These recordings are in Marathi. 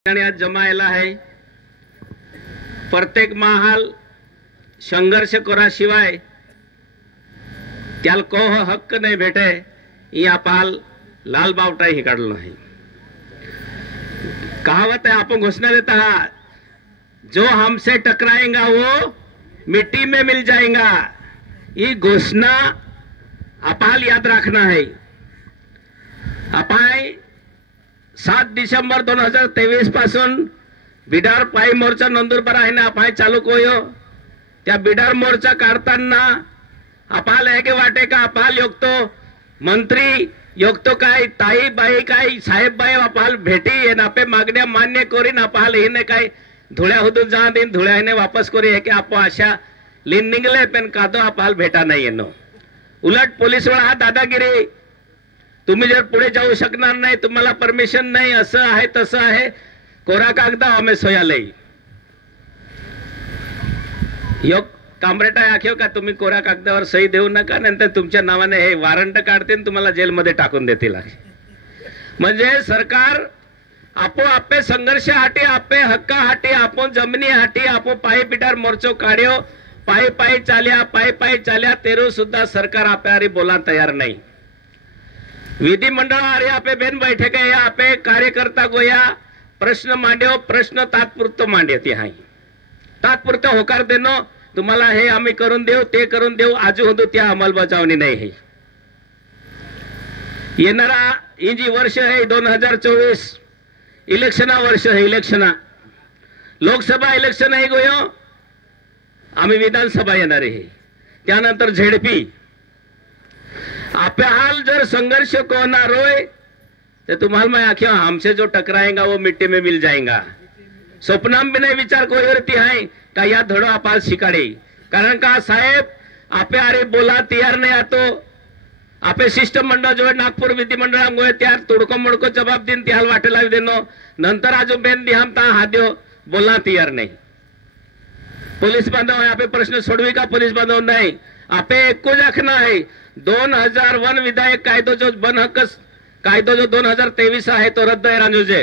आज जमायला आहे। प्रत्येक महाल संघर्ष कराशिवाय त्याला कोह हक्क नहीं भेटे या पाल लाल बावटा ही काढलो नाही। कहावत है, आप घोषणा देता है, जो हमसे टकराएगा वो मिट्टी में मिल जाएगा। ये घोषणा अपाल याद रखना है। अपाय 7 डिसेंबर 2023 पासून बिडार पायी मोर्चा नंदुरबार आहे ना अपाय चालू कोयो। त्या बिडार मोर्चा काढताना अपाल है के वाटे का अपाल योगतो मंत्री योगतो काय ताई बाई काय साहेब बाई अपाल भेटी ये नापे मागण्या मान्य करीन अपाल हिने काय धुळ्या होतो जा दिन धुळ्या हिने वापस करी है कि आप आशा लिन निघले पण कादो अपाल भेटा नाही येनो। उलट पोलीस वाला हा दादागिरी, तुम्ही जर पुढे जाऊ शकणार नाही, तुम्हाला परमिशन नाही, असं आहे तसं आहे, कोरा कागदा आम्ही सोयालय योग कामरेटा आख्यो का तुम्ही कोरा कागदावर सही देऊ नका, नंतर तुमच्या नावाने हे वॉरंट काढतील, तुम्हाला जेलमध्ये टाकून देतील। म्हणजे सरकार आपो आपे संघर्ष हाटी आपे हक्का हाटी आपण जमिनी हाटी आपो पायी पिटार मोर्चो काढ्यो, पायी पायी चाल्या तेरू सुद्धा सरकार आपे बोला तयार नाही। विधिमंडळ अरे आपे बेन बैठक है, आपे कार्यकर्ता गोया प्रश्न मांड्यो, प्रश्न तात्पुरतो मांड्यते हाय, तात्पुरतो होकार देनो तुम्हाला हे आम्ही करून देऊ ते करून देऊ, आजू होतो त्या अंमलबजावणी नाही है। येणारा इंजी वर्ष है 2024 इलेक्शना वर्ष है। इलेक्शना लोकसभा इलेक्शन है गोयो, आम्ही विधानसभा येणार आहे, त्यानंतर झेडपी। आपे हाल जर संघर्ष को होना रोए तो तुम्हाल मैं आख्या हमसे जो टकराएगा वो मिट्टी में मिल जाएगा। स्वप्नाम भी नहीं विचार कोई होती है का या धड़ो अपाल शिकाड़े, कारण का साहेब आपे अरे बोला तैयार नहीं आतो। आपे शिष्ट मंडळ जो नागपूर विधिमंडळ गोये त्यार तोडको मोडको जवाब दिन त्याल वाटे लावी देनो, नंतर आजो बेन दिहाम ता हाद्यो बोलना तैयार नहीं। पुलिस बांधव आपे प्रश्न सोडवी का पुलिस बांधव नहीं, आपे एको आखना है 2001 विधायक कायदो जो वन हक्क कायदो जो 2023 आहे तो रद्द है राजूजे।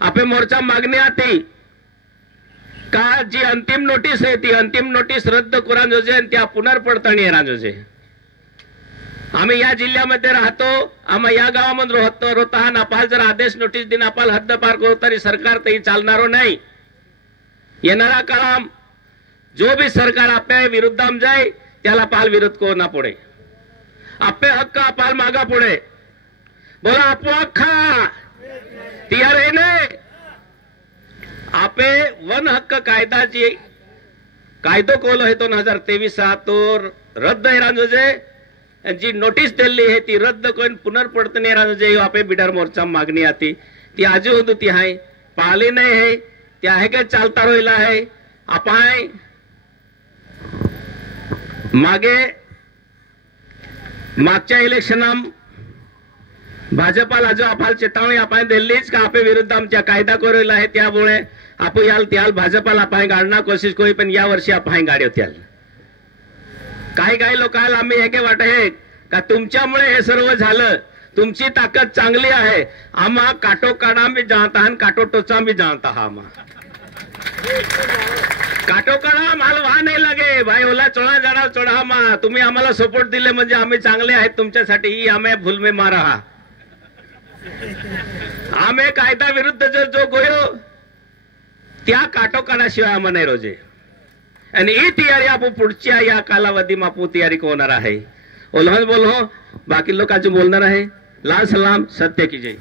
आपे मोर्चा मागणी आती का जी अंतिम नोटीस है ती अंतिम नोटीस रद्द करून जोजे त्या पुनर्पडताळणी आहे राजूजे। आम्ही या जिल्ह्यामध्ये राहतो, आम्ही या गावामध्ये राहतो, हा नापाल जर आदेश नोटीस दिन अपाल हद्द पार करू तरी सरकार तेही चालणारो नाही। येणारा काळ जो भी सरकार आपल्या विरुद्धाम जाय त्याला पाल विरोध को ना पड़े, आपे हक्क अपाल मागा पड़े, बोला आपो हक्का तैयार है ने। आपे वन हक्क कायदाची कायदो कोलो है 2023 तो रद्द है राजोजे, जी नोटीस दिल्ली है ती रद्द करून पुनर्पडतणी राजोजे आपे बिडार मोर्चा मागणी आती ती आजू होती ती आहे पाली नाही है त्या आहे काय चालता रोयला आहे। अपाय मागे मागच्या इलेक्शनाम भाजपाला जो अपाल चेतावणी आपण दिल्लीच का आपे विरुद्ध आमच्या कायदा करेला आहे, त्यामुळे आपण याल त्याल भाजपाला आपण गाडना कोशिश कोई, पण या वर्षी आपण गाड्यो त्याल काही लोकांना आम्ही हे के वाटे है का तुमच्यामुळे हे सर्व झालं, तुमची ताकद चांगली आहे, आम्हा काटो काढा भी जानता है काटो टोचा भी जानता हा काटो काढा माल वहा नाही लगे भाई ओला चोळा जाणार चोळा मा, तुम्ही आम्हाला सपोर्ट दिले म्हणजे आम्ही चांगले आहेत तुमच्यासाठी, ही आम्ही भूल में मारा हा। आम्ही कायदा विरुद्ध जो गोयो त्या काटो काढाशिवाय आम्हा नाही रोजे, आणि ही तयारी आपण पुढच्या या कालावधी आपण तयारी होणार आहे। ओलहन बोलो बाकी लोक आज बोलणार आहे। लाल सलाम, सत्य की जय।